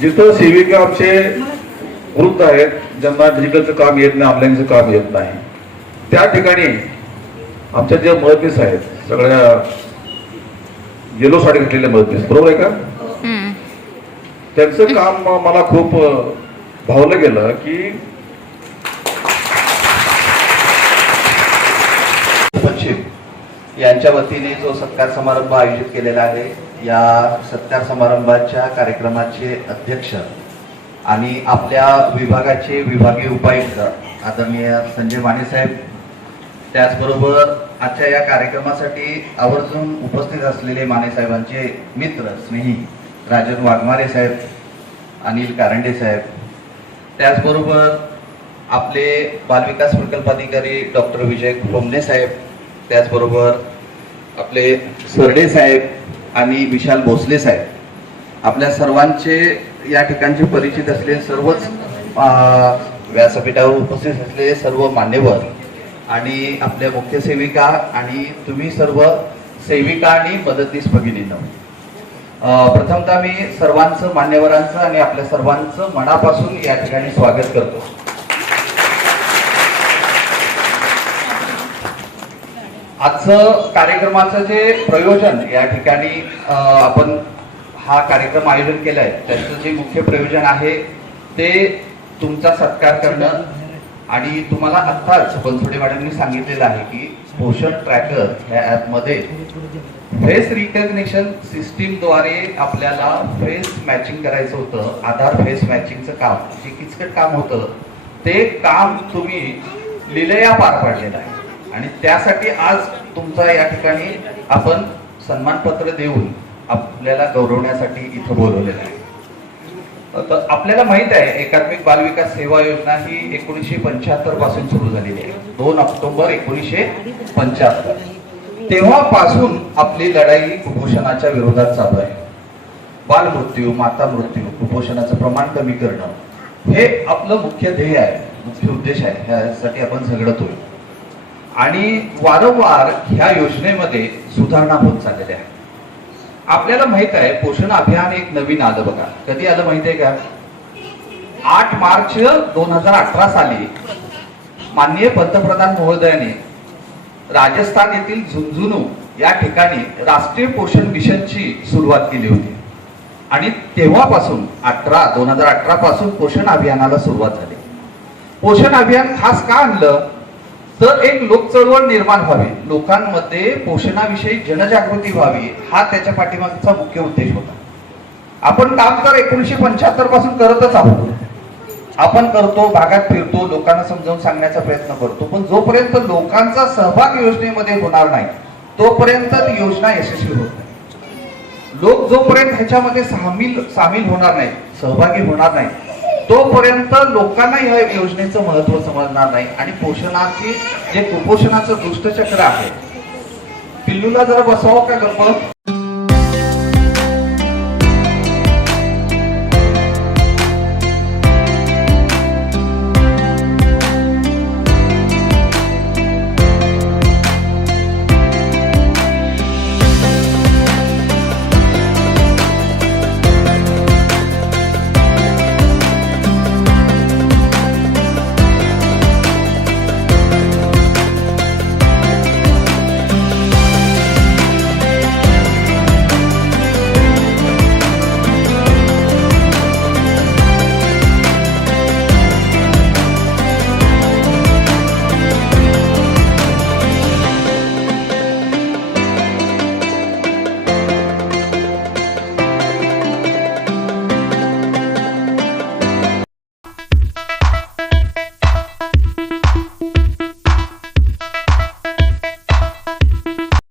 जिथं सेविका आमचे वृद्ध आहेत ज्यांना डिजिटलचं काम येत नाही ऑनलाईनचं काम येत नाही त्या ठिकाणी आमच्या ज्या मदतीस आहेत सगळ्या येलो साडी घातलेल्या मदतीस बरोबर आहे का. त्यांचं काम मला खूप भावलं गेलं की पश्चिम यांच्या वतीने जो सत्कार समारंभ आयोजित केलेला आहे या सत्कार समारंभाच्या कार्यक्रमाचे अध्यक्ष आणि आपल्या विभागाचे विभागीय उपायुक्त आदरणीय संजय माने साहेब त्याचबरोबर आजच्या या कार्यक्रमासाठी आवर्जून उपस्थित असलेले माने साहेबांचे मित्र स्नेही राजन वाघमारे साहेब अनिल कारंडे साहेब त्याचबरोबर आपले बालविकास प्रकल्पाधिकारी डॉक्टर विजय खोमने साहेब त्याचबरोबर आपले सरडे साहेब आणि विशाल भोसले साहेब आपल्या सर्वांचे या ठिकाणचे परिचित असलेले सर्वच व्यासपीठावर उपस्थित असलेले सर्व मान्यवर आणि आपल्या मुख्य सेविका आणि तुम्ही सर्व सेविका आणि मदतनीस भगिनींनो. प्रथमतः मी सर्वांचं मान्यवरांचं आणि आपल्या सर्वांचं मनापासून या ठिकाणी स्वागत करतो. आजचं कार्यक्रमाचं जे प्रयोजन या ठिकाणी आपण हा कार्यक्रम आयोजन केला आहे त्याचं जे मुख्य प्रयोजन आहे ते तुमचा सत्कार करणं आणि तुम्हाला आत्ताच बनसोडे मॅडमनी सांगितलेलं आहे की पोषण ट्रॅकर ह्या ॲपमध्ये फेस रिकग्नेशन सिस्टीमद्वारे आपल्याला फेस मॅचिंग करायचं होतं आधार फेस मॅचिंगचं काम जे किचकट काम होतं ते काम तुम्ही लिलया पार पाडलेलं आहे. आणि त्यासाठी आज तुमचा या ठिकाणी आपण सन्मानपत्र देऊन आपल्याला गौरवण्यासाठी इथं बोलवलेलं आहे. तर आपल्याला माहीत आहे एकात्मिक बालविकास सेवा योजना ही एकोणीसशे पंच्याहत्तरपासून सुरू झालेली आहे. दोन ऑक्टोबर एकोणीसशे पंच्याहत्तर. तेव्हापासून आपली लढाई कुपोषणाच्या विरोधात चालू आहे. बालमृत्यू माता मृत्यू कुपोषणाचं प्रमाण कमी करणं हे आपलं मुख्य ध्येय आहे मुख्य उद्देश आहे. ह्यासाठी आपण झगडतोय. आणि वारंवार ह्या योजनेमध्ये सुधारणा होत चाललेल्या आहे आपल्याला माहीत आहे पोषण अभियान एक नवीन आलं बघा. कधी आलं माहिती आहे का? आठ मार्च दोन हजार अठरा साली माननीय पंतप्रधान महोदयाने राजस्थान येथील झुंझुनू या ठिकाणी राष्ट्रीय पोषण मिशनची सुरुवात केली होती. आणि तेव्हापासून अठरा दोन हजार अठरा पासून पोषण अभियानाला सुरुवात झाली. पोषण अभियान खास का आणलं? तर एक लोक चळवळ निर्माण व्हावी. लोकांमध्ये पोषणाविषयी जनजागृती व्हावी हा त्याच्या पाठीमागचा मुख्य उद्देश होता. आपण काम तर एकोणीशे पंच्याहत्तरपासून करतच आहोत. आपण करतो भागात फिरतो लोकांना समजावून सांगण्याचा प्रयत्न करतो. पण जोपर्यंत लोकांचा सहभाग योजनेमध्ये होणार नाही तोपर्यंत ती योजना यशस्वी होत नाही. लोक जोपर्यंत ह्याच्यामध्ये सामील सामील होणार नाही सहभागी होणार नाही तोपर्यंत लोकांना ह्या योजनेचं महत्त्व समजणार नाही. आणि पोषणाची जे कुपोषणाचं दुष्टचक्र आहे पिल्लूला जरा बसावं का गप्प?